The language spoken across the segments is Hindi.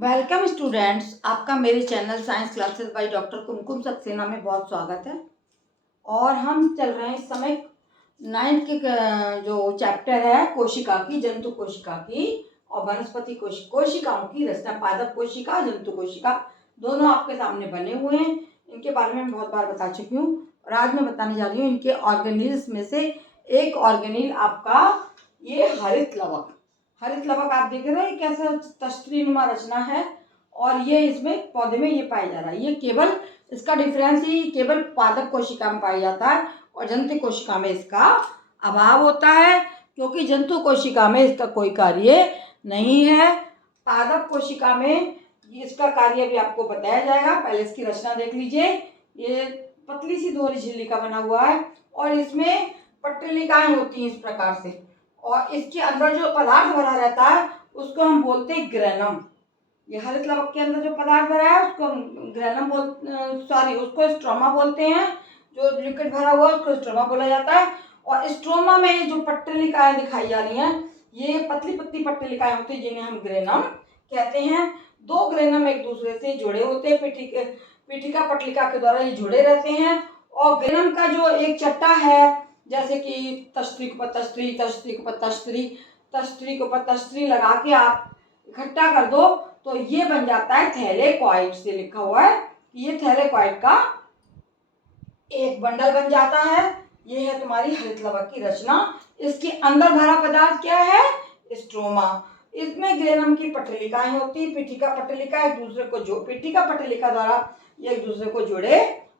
वेलकम स्टूडेंट्स, आपका मेरे channel science classes by doctor Kumkum Saxena में बहुत स्वागत है। और हम चल रहे हैं इस समय 9th के जो चैप्टर है कोशिका की, जंतु कोशिका की और वनस्पति कोशिकाओं की रचना। पादप कोशिका, जंतु कोशिका दोनों आपके सामने बने हुए हैं। इनके बारे में मैं बहुत बार बता चुकी हूँ और आज मैं बताने जा रही हूँ इनके ऑर्गेनिल्स में से एक ऑर्गेनिल आपका ये हरित लवक। हरित लवक आप देख रहे हैं कैसा तश्तरी नुमा रचना है और ये इसमें पौधे में ये पाया जा रहा है। ये केवल इसका डिफरेंस ही केवल पादप कोशिका में पाया जाता है और जंतु कोशिका में इसका अभाव होता है, क्योंकि जंतु कोशिका में इसका कोई कार्य नहीं है। पादप कोशिका में इसका कार्य भी आपको बताया जाएगा। पहले इसकी रचना देख लीजिए। ये पतली सी दोहरी झिल्ली का बना हुआ है और इसमें पट्टिकाएं होती हैं इस प्रकार से, और इसके अंदर जो पदार्थ भरा रहता है उसको हम बोलते हैं ग्रेनम। ये हरित लवक के अंदर जो पदार्थ भरा है उसको ग्रेनम उसको स्ट्रोमा बोलते हैं। जो लिक्विड भरा हुआ है उसको स्ट्रोमा बोला जाता है। और स्ट्रोमा में ये जो पट्टिकाएं दिखाई जा रही हैं ये पतली पतली पट्टिकाएं होती हैं जिन्हें हम ग्रेनम कहते हैं। दो ग्रेनम एक दूसरे से जुड़े होते हैं, पीठिका पट्टिका के द्वारा ये जुड़े रहते हैं। और ग्रेनम का जो एक चट्टा है, जैसे कि तश्तरी के ऊपर तश्तरी, तश्तरी के ऊपर तश्तरी, तश्तरी के ऊपर तश्तरी लगा के आप इकट्ठा कर दो तो ये बन जाता है थैलेकॉइड। से लिखा हुआ है कि ये थैलेकॉइड का एक बंडल बन जाता है। ये है तुम्हारी हरित लवक की रचना। इसके अंदर भरा पदार्थ क्या है? स्ट्रोमा। इसमें ग्रेनम की पट्टिकाएं होती है, पीठिका पट्टिका एक दूसरे को जो पीठिका पट्टिका द्वारा ये एक दूसरे को जुड़े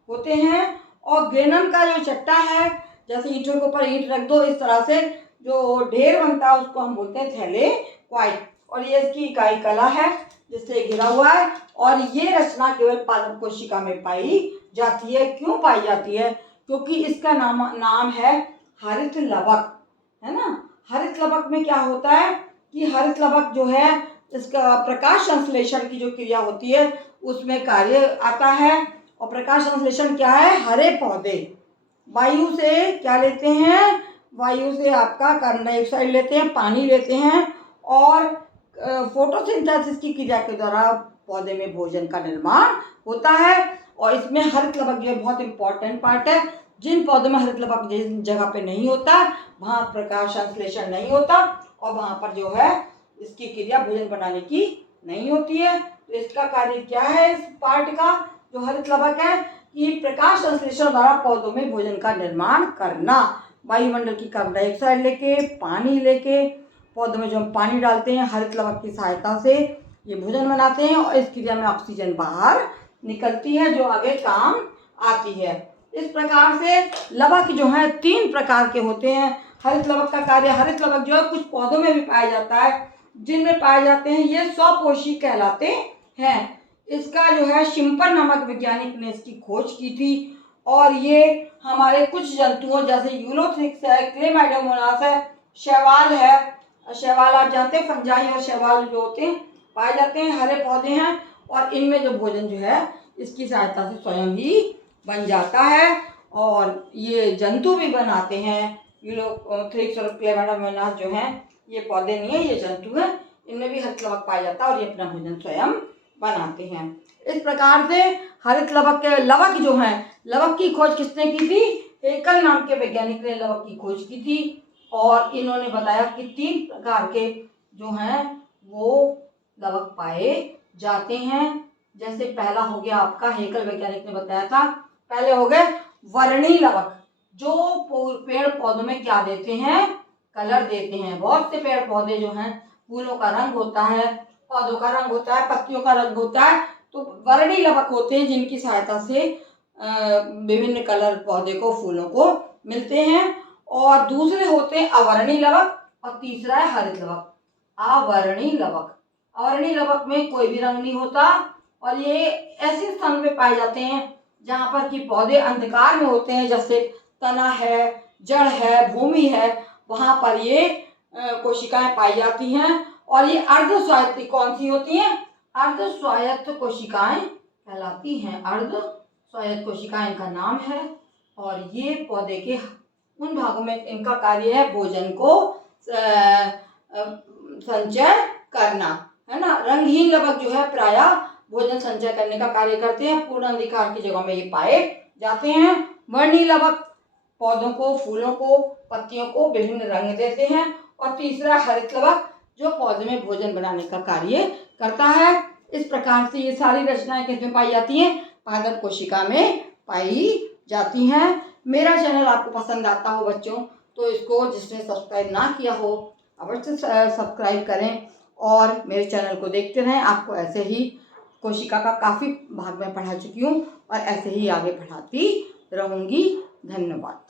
होते हैं। और ग्रेनम का जो चट्टा है, जैसे ईंटों के ऊपर ईंट रख दो इस तरह से जो ढेर बनता है उसको हम बोलते हैं थैलेकॉइड। और ये इसकी इकाई कला है जिससे घिरा हुआ है। और ये रचना केवल पादप कोशिका में पाई जाती है। क्यों पाई जाती है? क्योंकि इसका नाम है हरित लवक, है ना। हरित लवक में क्या होता है कि हरित लवक जो है इसका प्रकाश संश्लेषण की जो क्रिया होती है उसमें कार्य आता है। और प्रकाश संश्लेषण क्या है? हरे पौधे वायु से क्या लेते हैं? वायु से आपका कार्बन डाइऑक्साइड लेते हैं, पानी लेते हैं और फोटोसिंथेसिस की क्रिया के द्वारा पौधे में भोजन का निर्माण होता है। और इसमें हरित लवक जो बहुत इंपॉर्टेंट पार्ट है। जिन पौधों में हरित लवक जिस जगह पे नहीं होता वहाँ प्रकाश संश्लेषण नहीं होता और वहाँ पर जो है इसकी क्रिया भोजन बनाने की नहीं होती है। तो इसका कार्य क्या है इस पार्ट का जो हरित लवक है कि प्रकाश संश्लेषण द्वारा पौधों में भोजन का निर्माण करना। वायुमंडल की कार्बन डाइऑक्साइड लेके, पानी लेके पौधों में जो हम पानी डालते हैं हरित लवक की सहायता से ये भोजन बनाते हैं और इस क्रिया में ऑक्सीजन बाहर निकलती है जो आगे काम आती है। इस प्रकार से लवक जो है 3 प्रकार के होते हैं। हरित लवक का कार्य, हरित लवक जो है कुछ पौधों में भी पाया जाता है, जिनमें पाए जाते हैं ये स्वपोषी कहलाते हैं। इसका जो है शिम्पन नामक वैज्ञानिक ने इसकी खोज की थी और ये हमारे कुछ जंतुओं जैसे यूलोथ्रिक्स है, क्लेमाइडोमोनास है, शैवाल है। शैवाल आप जानते हैं, फंजाई और शैवाल जो होते हैं पाए जाते हैं, हरे पौधे हैं और इनमें जो भोजन जो है इसकी सहायता से स्वयं ही बन जाता है। और ये जंतु भी बनाते हैं। यूलोथ्रिक्स और क्लेमाइडोमोनास जो हैं ये पौधे नहीं है, ये जंतु है। इनमें भी हरित लवक पाया जाता है और ये अपना भोजन स्वयं बनाते हैं। इस प्रकार से हरित लवक के लवक जो है, लवक की खोज किसने की थी? हेकल नाम के वैज्ञानिक ने लवक की खोज की थी और इन्होंने बताया कि 3 प्रकार के जो हैं वो लवक पाए जाते हैं। जैसे पहला हो गया आपका, हेकल वैज्ञानिक ने बताया था, पहले हो गए वर्णी लवक जो पेड़ पौधों में क्या देते हैं? कलर देते हैं। बहुत से पेड़ पौधे जो हैं फूलों का रंग होता है, पौधों का रंग होता है, पत्तियों का रंग होता है, तो वर्णी लवक होते हैं जिनकी सहायता से विभिन्न कलर पौधे को, फूलों को मिलते हैं। और दूसरे होते हैं अवर्णी लवक और तीसरा है हरित लवक। अवर्णी लवक, अवर्णी लवक में कोई भी रंग नहीं होता और ये ऐसे स्थान में पाए जाते हैं जहाँ पर कि पौधे अंधकार में होते हैं, जैसे तना है, जड़ है, भूमि है, वहाँ पर ये कोशिकाएं पाई जाती हैं। और ये अर्ध स्वायत्त कौन सी होती हैं? अर्ध स्वायत्त कोशिकाएं कहलाती हैं। अर्ध स्वायत्त कोशिकाएं इनका नाम है और ये पौधे के उन भागों में इनका कार्य है भोजन को संचय करना, है ना। रंगहीन लवक जो है प्रायः भोजन संचय करने का कार्य करते हैं। पूर्ण अंधकार की जगह में ये पाए जाते हैं। वर्णीय लवक पौधों को, फूलों को, पत्तियों को विभिन्न रंग देते हैं। और तीसरा हरित लवक जो पौधे में भोजन बनाने का कार्य करता है। इस प्रकार से ये सारी रचनाएं किसमें पाई जाती हैं? पादप कोशिका में पाई जाती हैं। मेरा चैनल आपको पसंद आता हो बच्चों तो इसको, जिसने सब्सक्राइब ना किया हो, अवश्य सब्सक्राइब करें और मेरे चैनल को देखते रहें। आपको ऐसे ही कोशिका का काफ़ी भाग में पढ़ा चुकी हूँ और ऐसे ही आगे पढ़ाती रहूँगी। धन्यवाद।